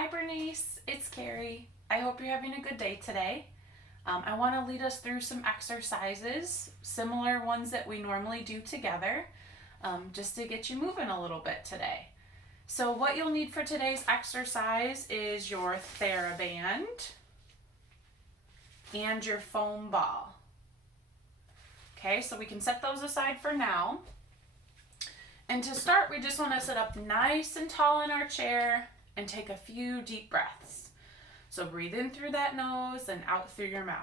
Hi Bernice, it's Carrie. I hope you're having a good day today. I want to lead us through some exercises, similar ones that we normally do together, just to get you moving a little bit today. So what you'll need for today's exercise is your Theraband and your foam ball. Okay, so we can set those aside for now. And to start, we just want to sit up nice and tall in our chair and take a few deep breaths. So breathe in through that nose and out through your mouth.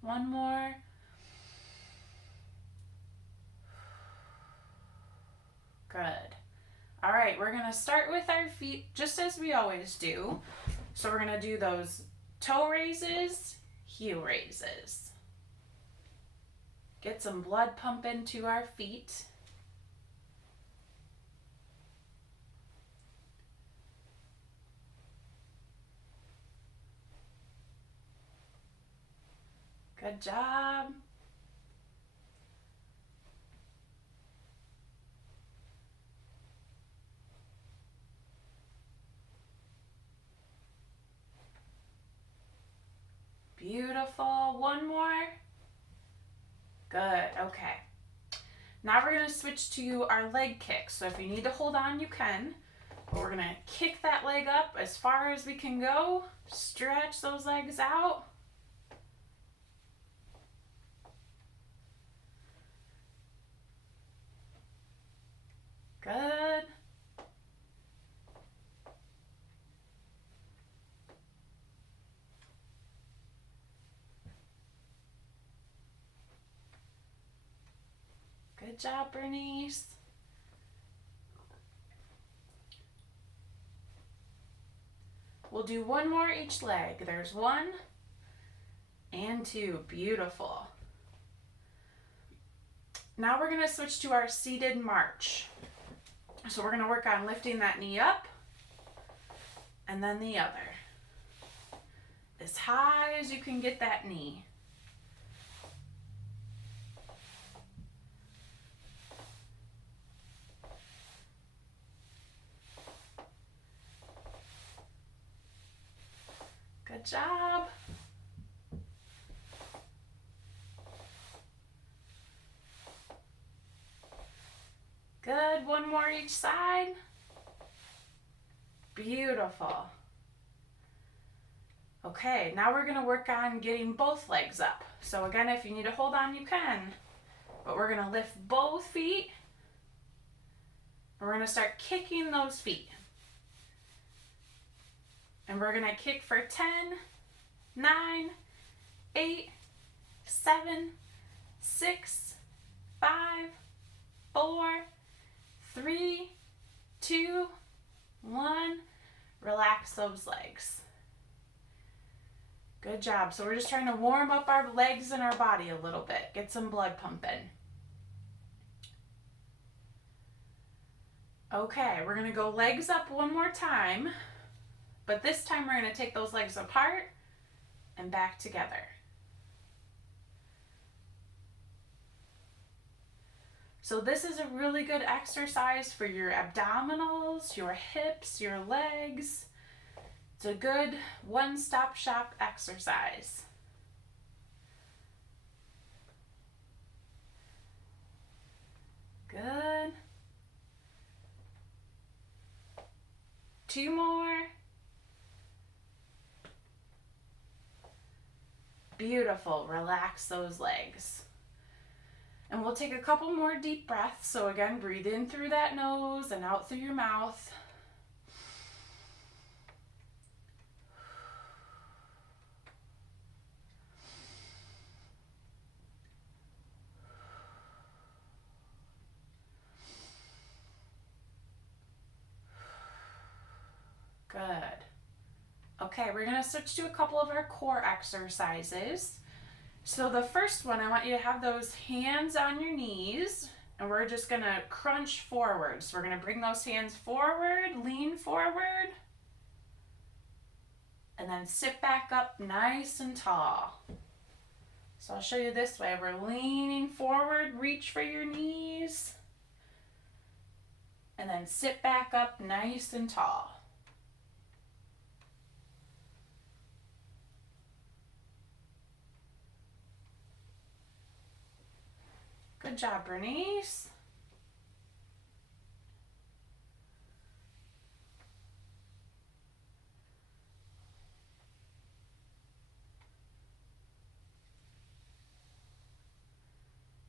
One more. Good. All right, we're going to start with our feet just as we always do. So we're going to do those toe raises, heel raises. Get some blood pumping to our feet. Good job. Beautiful. One more. Good. Okay. Now we're going to switch to our leg kicks. So if you need to hold on, you can. But we're going to kick that leg up as far as we can go. Stretch those legs out. Good. Good job, Bernice. We'll do one more each leg. There's one and two. Beautiful. Now we're going to switch to our seated march. So we're going to work on lifting that knee up and then the other. As high as you can get that knee. Good job. Good. One more each side. Beautiful. Okay, now we're going to work on getting both legs up. So again, if you need to hold on, you can. But we're going to lift both feet. And we're going to start kicking those feet. And we're going to kick for 10, 9, 8, 7, 6, 5, 4, 3, 2, 1. Relax those legs. Good job. So we're just trying to warm up our legs and our body a little bit. Get some blood pumping. Okay, we're going to go legs up one more time. But this time we're going to take those legs apart and back together. So this is a really good exercise for your abdominals, your hips, your legs. It's a good one-stop shop exercise. Good. Two more. Beautiful. Relax those legs. And we'll take a couple more deep breaths. So again, breathe in through that nose and out through your mouth. Good. Okay, we're going to switch to a couple of our core exercises. So the first one, I want you to have those hands on your knees, and we're just going to crunch forward. So we're going to bring those hands forward, lean forward, and then sit back up nice and tall. So I'll show you this way. We're leaning forward, reach for your knees, and then sit back up nice and tall. Good job, Bernice.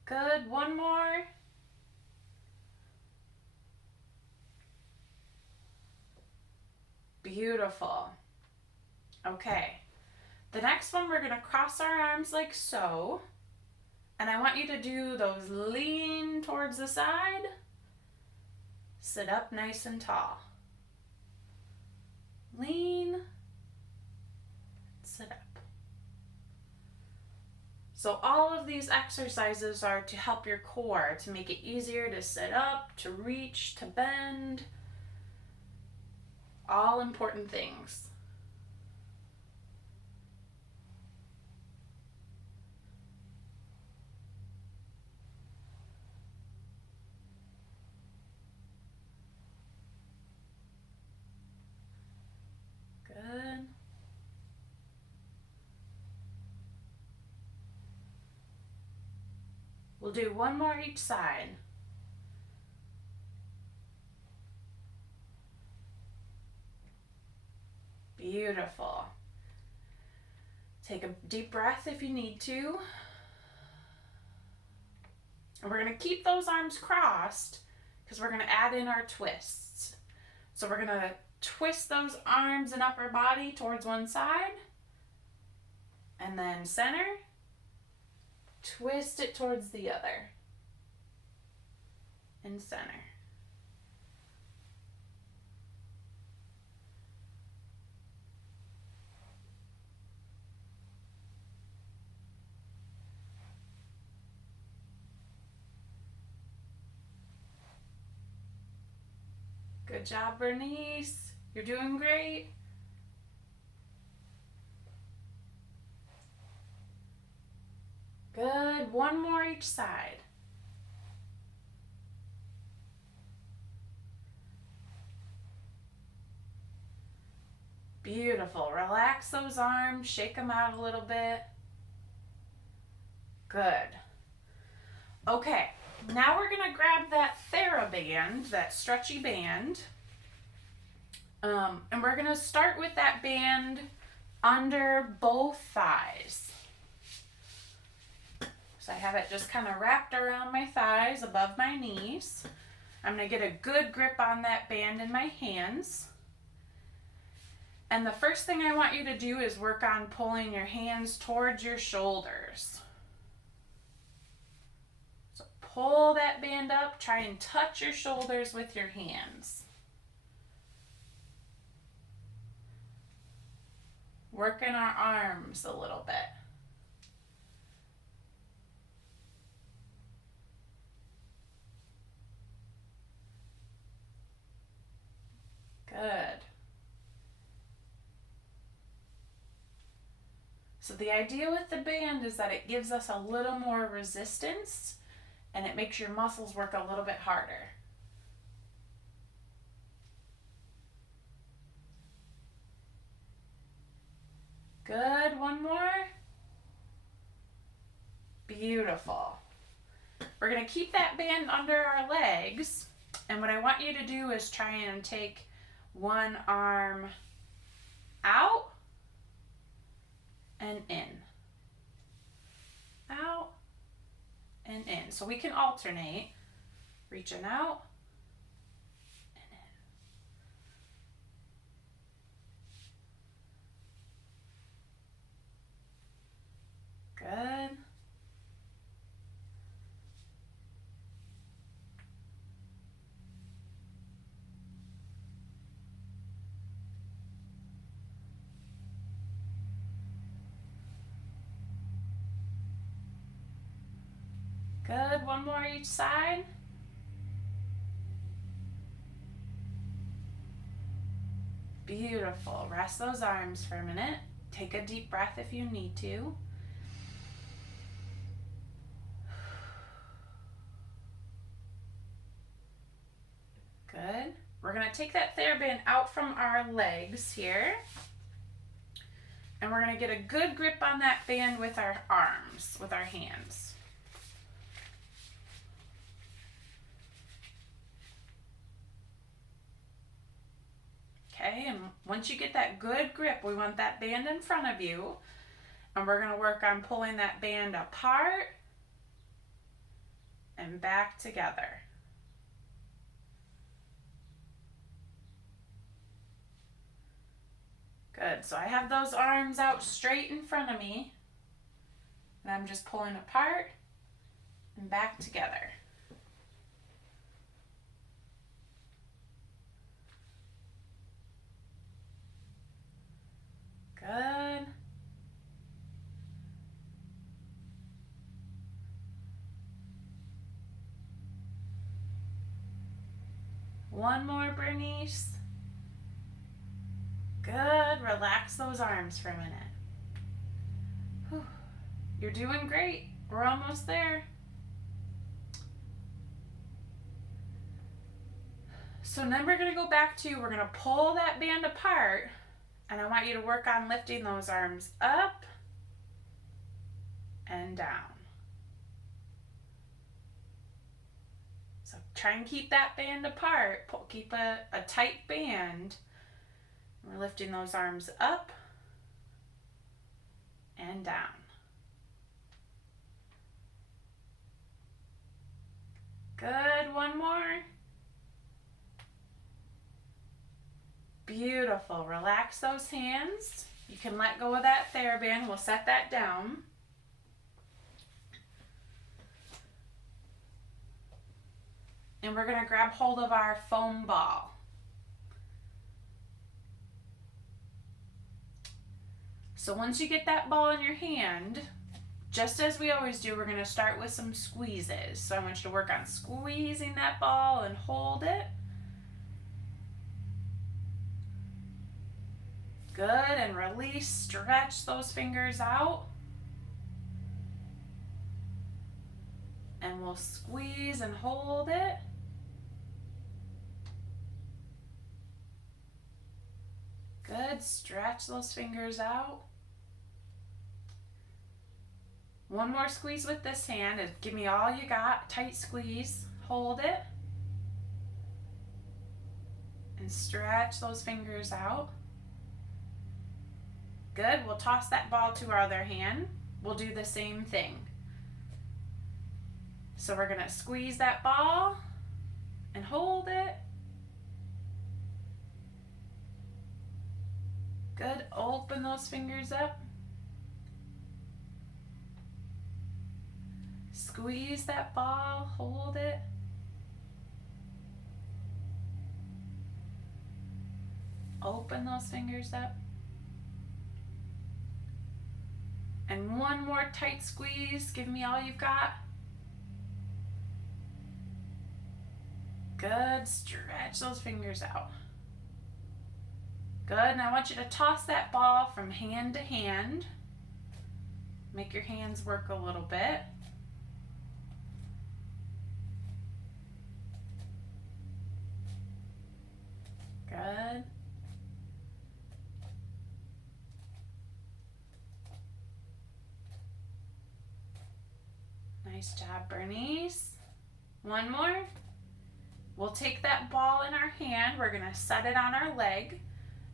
Good, one more. Beautiful. Okay, the next one we're gonna cross our arms like so. And I want you to do those lean towards the side, sit up nice and tall. Lean, sit up. So all of these exercises are to help your core, to make it easier to sit up, to reach, to bend. All important things. Good. We'll do one more each side. Beautiful. Take a deep breath if you need to. And we're going to keep those arms crossed because we're going to add in our twists. So we're going to twist those arms and upper body towards one side, and then center, twist it towards the other, and center. Good job, Bernice. You're doing great. Good. One more each side. Beautiful. Relax those arms. Shake them out a little bit. Good. Okay. Now we're going to grab that Theraband, that stretchy band. And we're going to start with that band under both thighs. So I have it just kind of wrapped around my thighs, above my knees. I'm going to get a good grip on that band in my hands. And the first thing I want you to do is work on pulling your hands towards your shoulders. So pull that band up, try and touch your shoulders with your hands. Working our arms a little bit. Good. So the idea with the band is that it gives us a little more resistance and it makes your muscles work a little bit harder. Good, one more. Beautiful. We're going to keep that band under our legs, and what I want you to do is try and take one arm out and in. Out and in. So we can alternate, reaching out and in. Good. Good, one more each side. Beautiful. Rest those arms for a minute. Take a deep breath if you need to. to take that Theraband out from our legs here. And we're going to get a good grip on that band with our arms, with our hands. Okay, and once you get that good grip, we want that band in front of you. And we're going to work on pulling that band apart and back together. Good, so I have those arms out straight in front of me. And I'm just pulling apart and back together. Good. One more, Bernice. Good. Relax those arms for a minute. Whew. You're doing great. We're almost there. So then we're going to go back to, we're going to pull that band apart, and I want you to work on lifting those arms up and down. So try and keep that band apart. Keep a tight band. We're lifting those arms up and down. Good, one more. Beautiful. Relax those hands. You can let go of that Theraband. We'll set that down. And we're going to grab hold of our foam ball. So once you get that ball in your hand, just as we always do, we're going to start with some squeezes. So I want you to work on squeezing that ball and hold it. Good, and release, stretch those fingers out. And we'll squeeze and hold it. Good, stretch those fingers out. One more squeeze with this hand, and give me all you got. Tight squeeze, hold it. And stretch those fingers out. Good, we'll toss that ball to our other hand. We'll do the same thing. So we're gonna squeeze that ball and hold it. Good, open those fingers up. Squeeze that ball, hold it. Open those fingers up. And one more tight squeeze. Give me all you've got. Good, stretch those fingers out. Good, now I want you to toss that ball from hand to hand. Make your hands work a little bit. Good. Nice job, Bernice. One more. We'll take that ball in our hand. We're going to set it on our leg.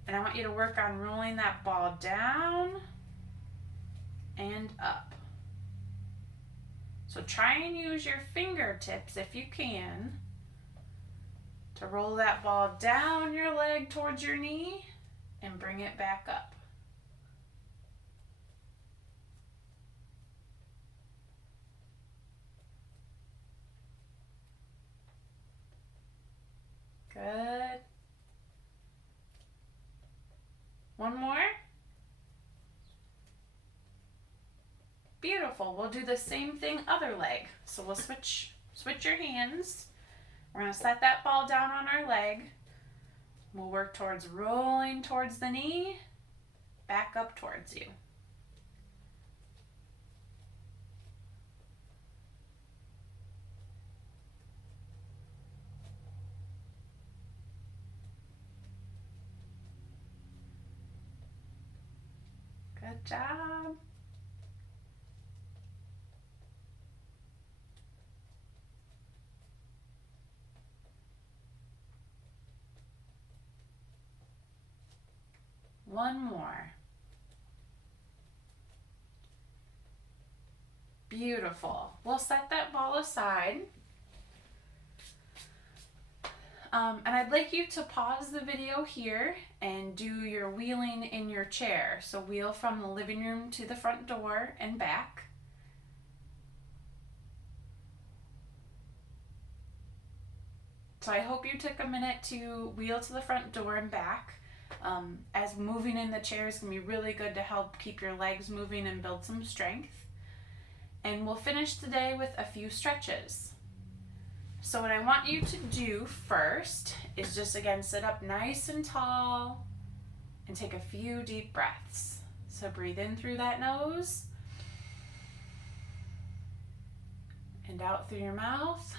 And I want you to work on rolling that ball down and up. So try and use your fingertips if you can to roll that ball down your leg towards your knee and bring it back up. Good. One more. Beautiful. We'll do the same thing other leg. So we'll switch your hands. We're going to set that ball down on our leg. We'll work towards rolling towards the knee, back up towards you. Good job. One more. Beautiful. We'll set that ball aside. And I'd like you to pause the video here and do your wheeling in your chair. So wheel from the living room to the front door and back. So I hope you took a minute to wheel to the front door and back. As moving in the chair is going to be really good to help keep your legs moving and build some strength. And we'll finish today with a few stretches. So what I want you to do first is just again sit up nice and tall and take a few deep breaths. So breathe in through that nose and out through your mouth.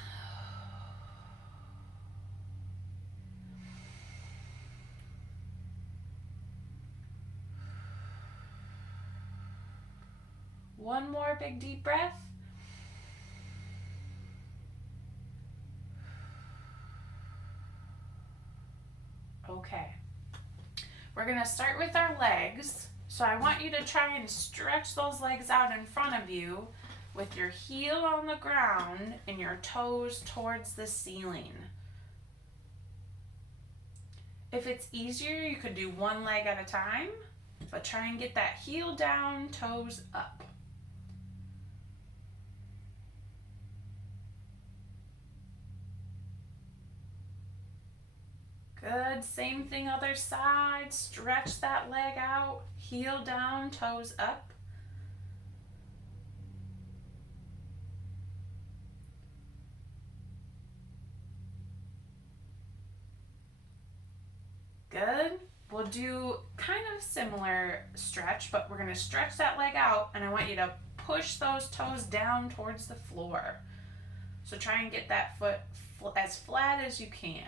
One more big deep breath. Okay. We're going to start with our legs. So I want you to try and stretch those legs out in front of you with your heel on the ground and your toes towards the ceiling. If it's easier, you could do one leg at a time, but try and get that heel down, toes up. Good, same thing other side. Stretch that leg out, heel down, toes up. Good. We'll do kind of similar stretch, but we're going to stretch that leg out, and I want you to push those toes down towards the floor. So try and get that foot as flat as you can.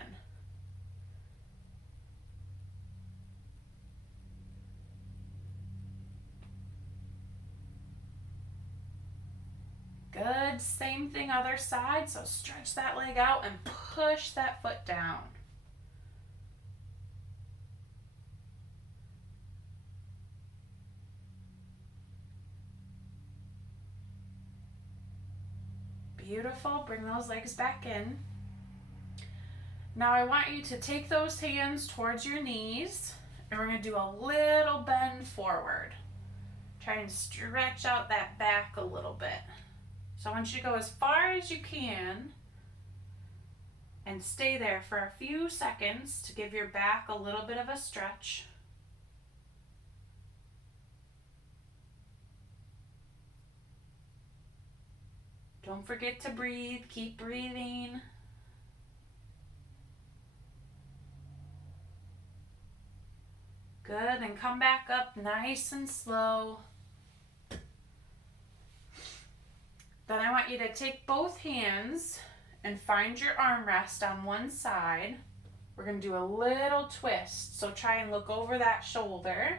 Good, same thing other side, so stretch that leg out and push that foot down. Beautiful, bring those legs back in. Now I want you to take those hands towards your knees, and we're going to do a little bend forward. Try and stretch out that back a little bit. So I want you to go as far as you can and stay there for a few seconds to give your back a little bit of a stretch. Don't forget to breathe. Keep breathing. Good, and come back up nice and slow. Then I want you to take both hands and find your armrest on one side. We're going to do a little twist, so try and look over that shoulder.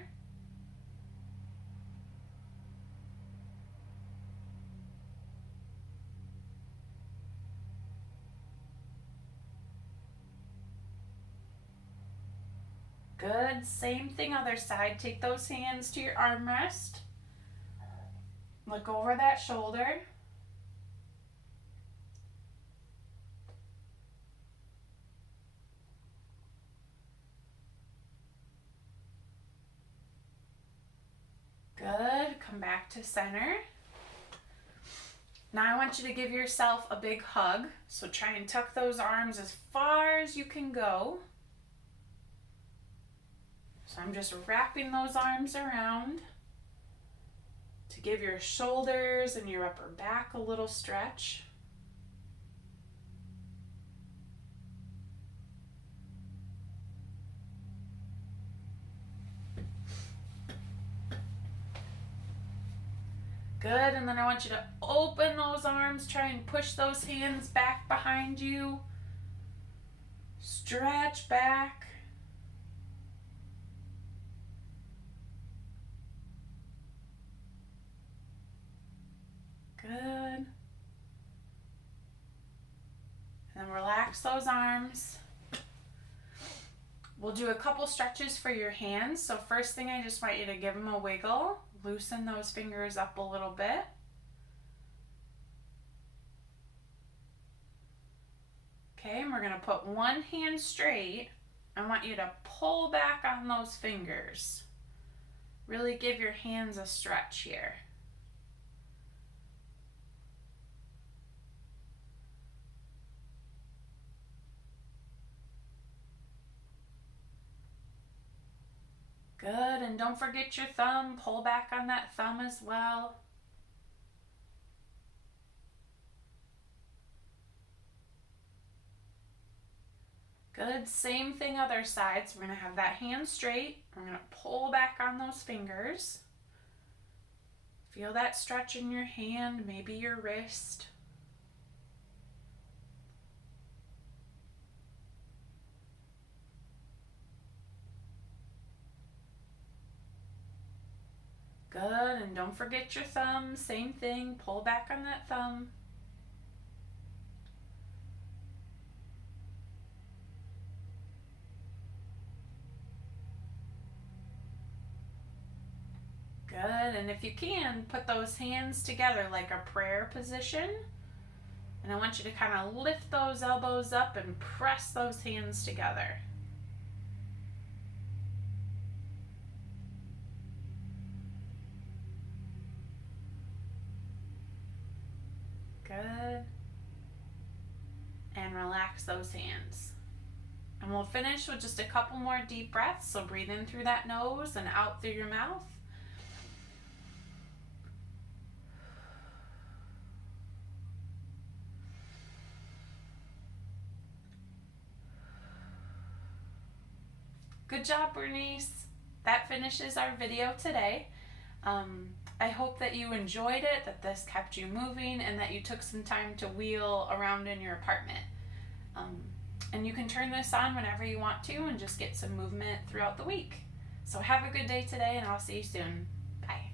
Good, same thing other side. Take those hands to your armrest. Look over that shoulder. Good, come back to center. Now I want you to give yourself a big hug. So try and tuck those arms as far as you can go. So I'm just wrapping those arms around to give your shoulders and your upper back a little stretch. Good, and then I want you to open those arms, try and push those hands back behind you. Stretch back. Good. And then relax those arms. We'll do a couple stretches for your hands. So first thing, I just want you to give them a wiggle. Loosen those fingers up a little bit. Okay, and we're going to put one hand straight. I want you to pull back on those fingers. Really give your hands a stretch here. Good, and don't forget your thumb. Pull back on that thumb as well. Good, same thing other side. So we're going to have that hand straight. We're going to pull back on those fingers. Feel that stretch in your hand, maybe your wrist. Good, and don't forget your thumb. Same thing, pull back on that thumb. Good, and if you can, put those hands together like a prayer position. And I want you to kind of lift those elbows up and press those hands together. Good. And relax those hands. And we'll finish with just a couple more deep breaths. So breathe in through that nose and out through your mouth. Good job, Bernice. That finishes our video today. I hope that you enjoyed it, that this kept you moving, and that you took some time to wheel around in your apartment. And you can turn this on whenever you want to and just get some movement throughout the week. So have a good day today, and I'll see you soon. Bye.